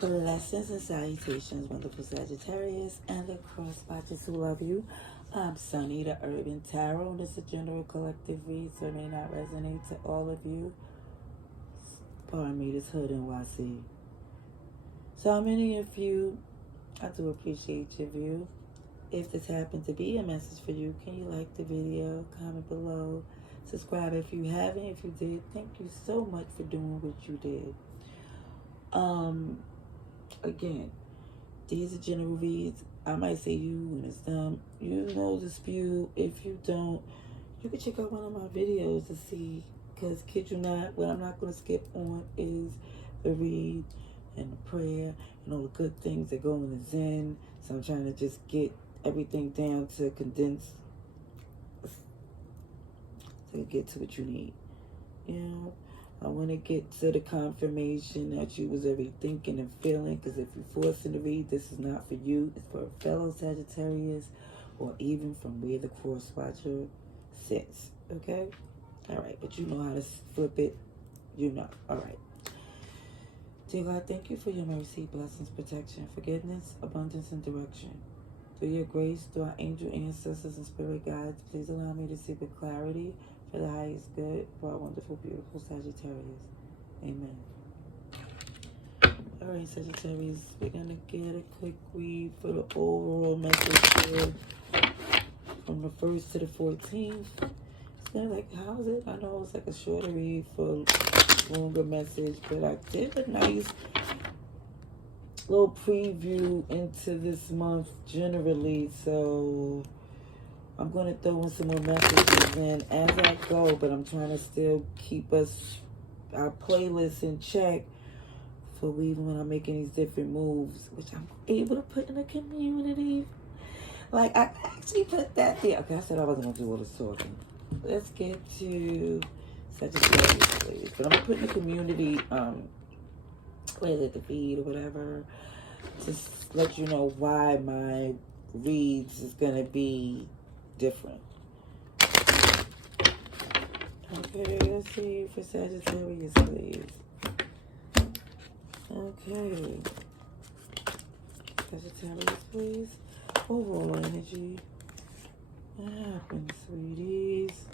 Blessings and salutations, wonderful Sagittarius and the cross watchers who love you. I'm Sunny, the Urban Tarot, and it's a general collective read, so it may not resonate to all of you. Pardon me, this hood NYC. So how many of you, I do appreciate your view. If this happened to be a message for you, can you like the video, comment below, subscribe if you haven't. If you did, thank you so much for doing what you did. Again, these are general reads. I might say you when it's done. You know the spew. If you don't, you can check out one of my videos to see. Because, kid you not, what I'm not going to skip on is the read and the prayer and all the good things that go in the Zen. So I'm trying to just get everything down to condense to get to what you need. You know? I want to get to the confirmation that you was already thinking and feeling, because if you're forcing to read, this is not for you. It's for a fellow Sagittarius, or even from where the cross watcher sits. Okay? All right. But you know how to flip it. You know. All right. Dear God, thank you for your mercy, blessings, protection, forgiveness, abundance, and direction. Through your grace, through our angel ancestors and spirit guides, please allow me to see with clarity for the highest good for our wonderful, beautiful Sagittarius. Amen. All right, Sagittarius, we're going to get a quick read for the overall message here from the 1st to the 14th. It's kind of like, how's it? I know it's like a shorter read for a longer message, but I did a nice little preview into this month generally, so I'm going to throw in some more messages in as I go, but I'm trying to still keep our playlist in check for even when I'm making these different moves, which I'm able to put in the community. Like, I actually put that there. Okay, I said I wasn't going to do all this talking. Let's get to Sagittarius, please. But I'm going to put in the community, whether the feed or whatever, to let you know why my reads is going to be different. Okay, let's see for Sagittarius, please. Okay. Sagittarius, please. Overall energy. What happened, sweeties?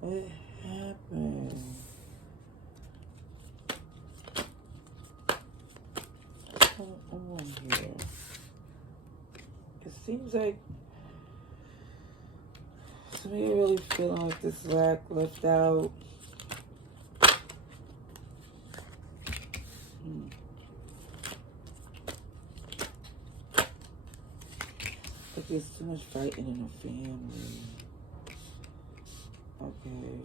What happened? What's going on here? It seems like some of you really feeling like this lack left out. Like there's too much fighting in the family. Okay.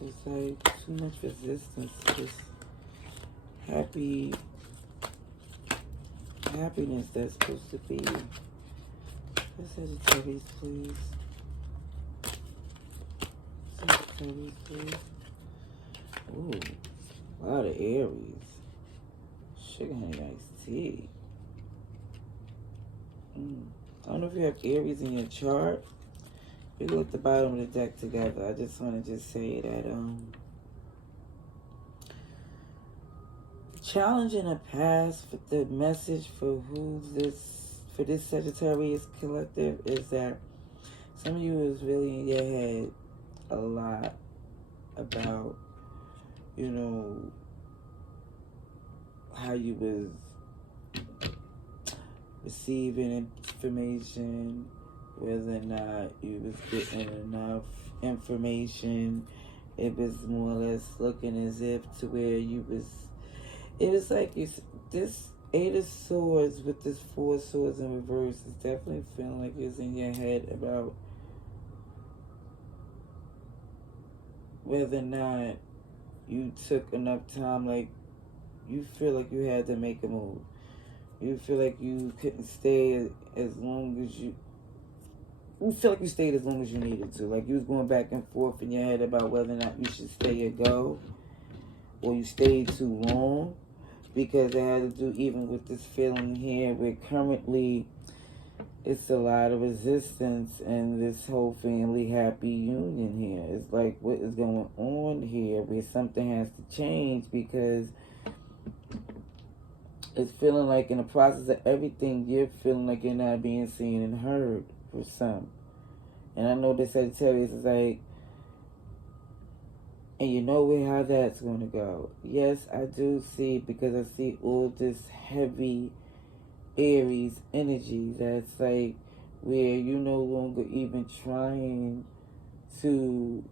It's like too much resistance to this happiness that's supposed to be. Sagittarius, please. Sagittarius, please. Ooh, a lot of Aries. Sugar honey iced tea. I don't know if you have Aries in your chart. We go at the bottom of the deck together. I just want to say that challenge in the past, for the message for this Sagittarius collective is that some of you is really in your head a lot about, you know, how you was receiving information, whether or not you was getting enough information. It was more or less looking as if to where you was, it was like this 8 of Swords with this 4 of Swords in reverse is definitely feeling like it's in your head about whether or not you took enough time. Like, you feel like you had to make a move. You feel like you couldn't stay as long as you feel like you stayed as long as you needed to. Like, you was going back and forth in your head about whether or not you should stay or go, or you stayed too long, because it had to do even with this feeling here. We're currently it's a lot of resistance in this whole family happy union here. It's like, what is going on here where something has to change, because it's feeling like in the process of everything, you're feeling like you're not being seen and heard for some. And I know this Sagittarius is like, and you know how that's going to go. Yes, I do see, because I see all this heavy Aries energy that's like where you're no longer even trying to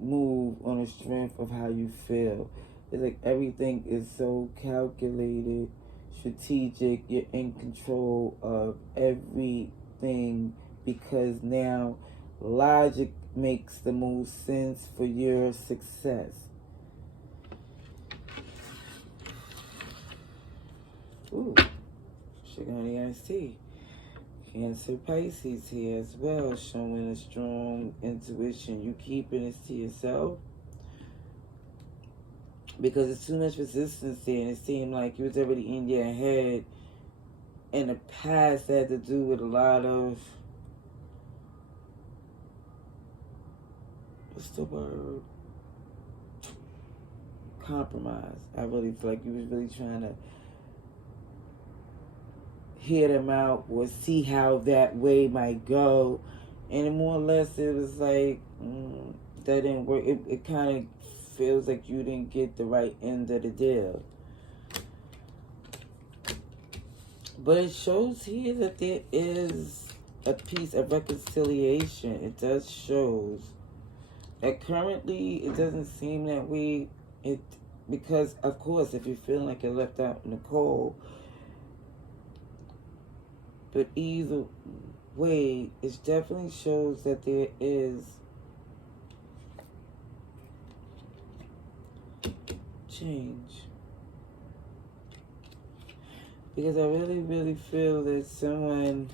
move on the strength of how you feel. It's like everything is so calculated, strategic. You're in control of everything, because now logic makes the most sense for your success. Ooh, sugar honey iced tea. Cancer Pisces here as well, showing a strong intuition. You keeping this to yourself because there's too much resistance there, and it seemed like you was already in your head in the past that had to do with a lot of, what's the word? Compromise. I really feel like you was really trying to hear them out or see how that way might go, and more or less it was like that didn't work. It kind of feels like you didn't get the right end of the deal, but it shows here that there is a piece of reconciliation. It does shows that currently it doesn't seem that because of course if you're feeling like you're left out in the cold. But either way, it definitely shows that there is change. Because I really, really feel that someone,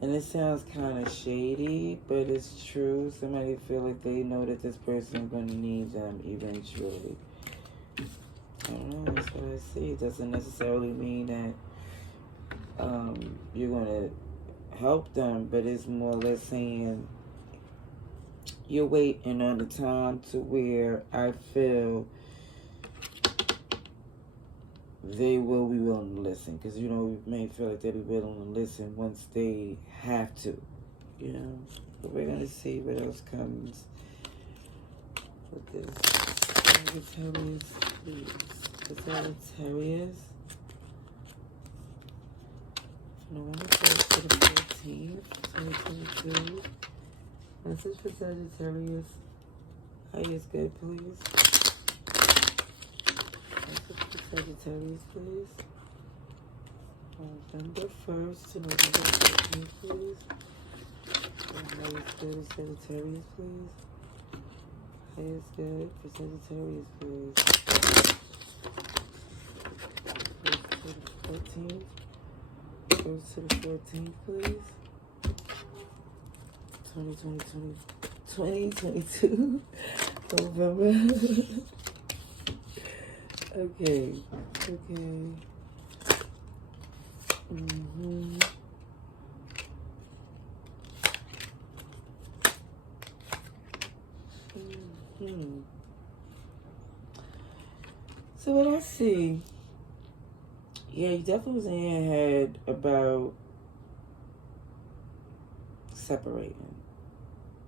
and it sounds kind of shady, but it's true, somebody feel like they know that this person is going to need them eventually. I don't know, that's what I see. It doesn't necessarily mean that you're going to help them, but it's more or less saying you're waiting on the time to where I feel they will be willing to listen. Because, you know, you may feel like they'll be willing to listen once they have to, you know. But we're going to see what else comes with this. Sagittarius, please. The Sagittarius. From November 1st to the 14th, 2022. Message for Sagittarius. Highest good, please. Message for Sagittarius, please. November 1st to November 14th, please. Highest good is Sagittarius, please. Highest good for Sagittarius, please. 14th. First to the 14th, please. 2022. November. Okay. So what I see, yeah, you definitely was in your head about separating,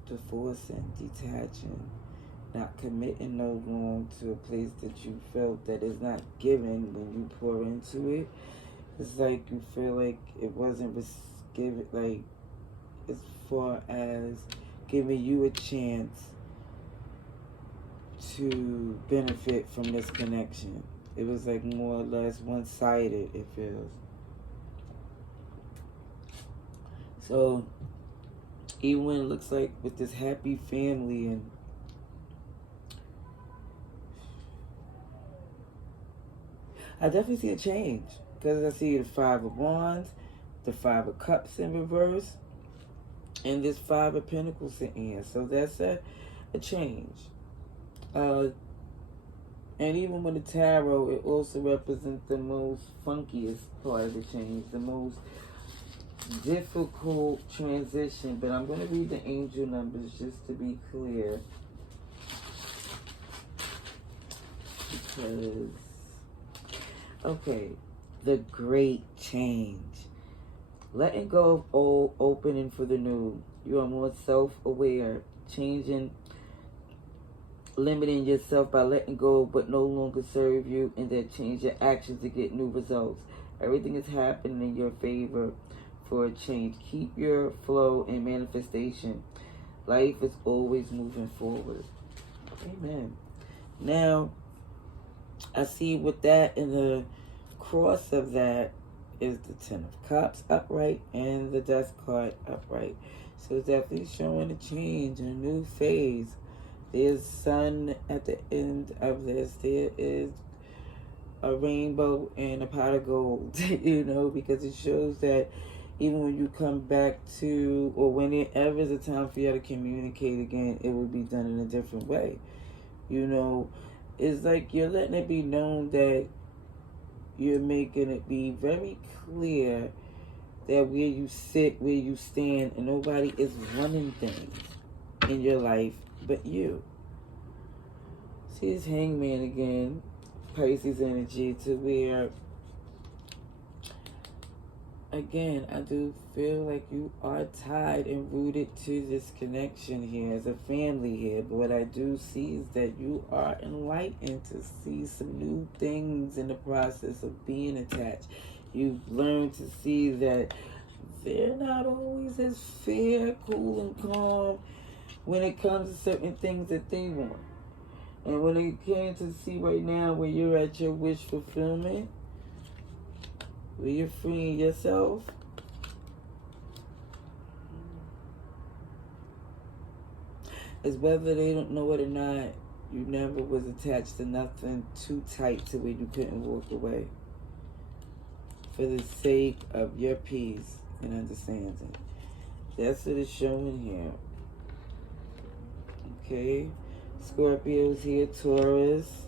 divorcing, detaching, not committing no wrong to a place that you felt that is not given when you pour into it. It's like you feel like it wasn't given, like as far as giving you a chance to benefit from this connection. It was like more or less one-sided, it feels. So even when it looks like with this happy family, and I definitely see a change, because I see the 5 of Wands, the 5 of Cups in reverse, and this 5 of Pentacles sitting here. So that's a change. And And even with the tarot, it also represents the most funkiest part of the change, the most difficult transition. But I'm going to read the angel numbers just to be clear. Because, okay, the great change. Letting go of old, opening for the new. You are more self-aware, changing, limiting yourself by letting go of what no longer serve you, and then change your actions to get new results. Everything is happening in your favor for a change. Keep your flow and manifestation. Life is always moving forward. Amen. Now, I see with that, in the cross of that is the Ten of Cups upright and the Death card upright. So it's definitely showing a change, a new phase. There's sun at the end of this. There is a rainbow and a pot of gold, you know, because it shows that even when you come back to, or whenever is a time for you to communicate again, it will be done in a different way. You know, it's like you're letting it be known that you're making it be very clear that where you sit, where you stand, and nobody is running things in your life but you. See this Hangman again, Pisces energy, to where, again, I do feel like you are tied and rooted to this connection here as a family here. But what I do see is that you are enlightened to see some new things in the process of being attached. You've learned to see that they're not always as fair, cool, and calm when it comes to certain things that they want. And when it came to see right now where you're at your wish fulfillment, where you're freeing yourself, is whether they don't know it or not, you never was attached to nothing too tight to where you couldn't walk away. For the sake of your peace and understanding. That's what it's showing here. Okay? Scorpios here, Taurus.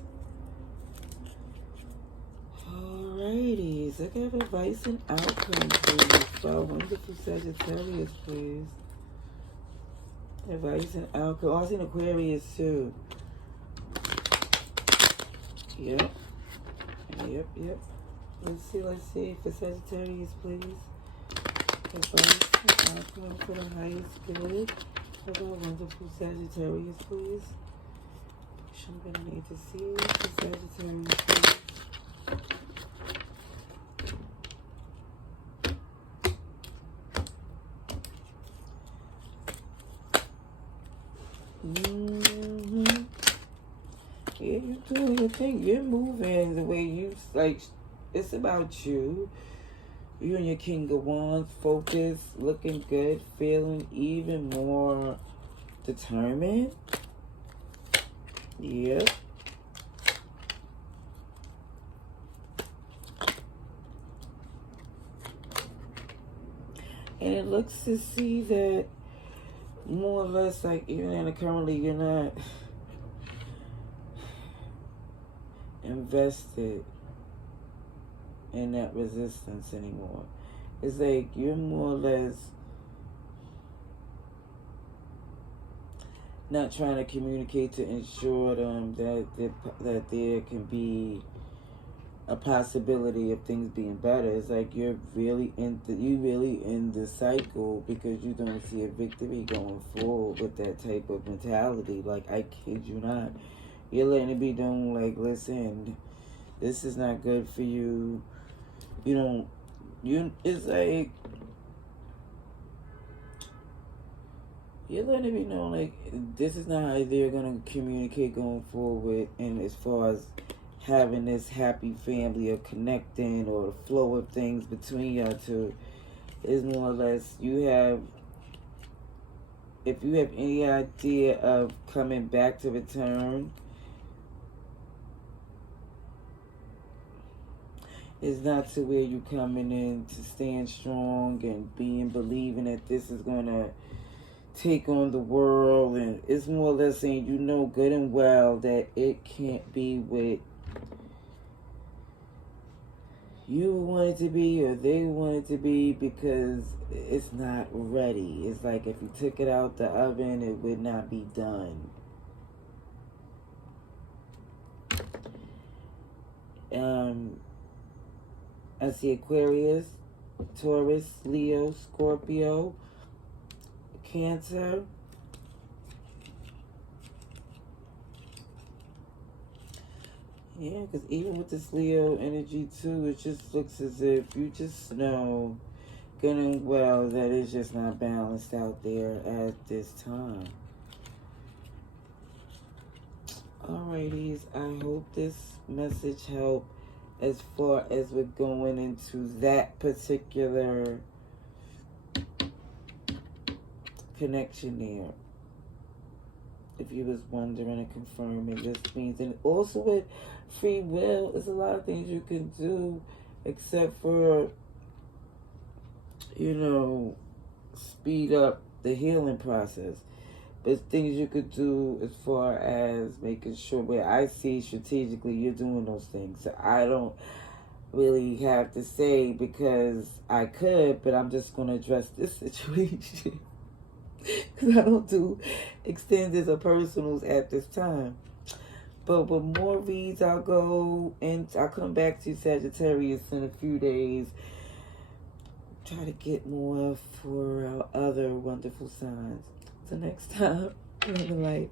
Alrighty, so I have advice and outcome, please. For our wonderful Sagittarius, please. Advice and outcome. Oh, I seen Aquarius too. Yep. Yep. Let's see. For Sagittarius, please. Advice and outcome for the highest good. For our wonderful Sagittarius, please. Which I'm going to need to see for Sagittarius, please. Yeah, you're doing your thing. You're moving the way you like. It's about you. You and your King of Wands, focused, looking good, feeling even more determined. Yep. And it looks to see that more or less, like, even currently, you're not invested in that resistance anymore. It's like you're more or less not trying to communicate to ensure them that there can be a possibility of things being better. It's like you're really in the cycle because you don't see a victory going forward with that type of mentality. Like, I kid you not. You're letting it be known, like, listen, this is not good for you. It's like, you're letting it be known, like, this is not how they're going to communicate going forward. And as far as having this happy family or connecting or the flow of things between y'all two, is more or less, if you have any idea of coming back to return, it's not to where you coming in to stand strong and believing that this is going to take on the world, and it's more or less saying you know good and well that it can't be what you want it to be or they want it to be, because it's not ready. It's like if you took it out the oven, it would not be done. I see Aquarius, Taurus, Leo, Scorpio, Cancer. Yeah, because even with this Leo energy too, it just looks as if you just know good and well that it's just not balanced out there at this time. Alrighties, I hope this message helped as far as we're going into that particular connection there. If you was wondering and confirming, this means, and also with free will, there's a lot of things you can do except for, you know, speed up the healing process. But things you could do as far as making sure, where I see strategically you're doing those things. So I don't really have to say, because I could, but I'm just going to address this situation. Because I don't do extended or personals at this time. But with more reads, I'll go and I'll come back to Sagittarius in a few days. Try to get more for our other wonderful signs. Till next time, love and light.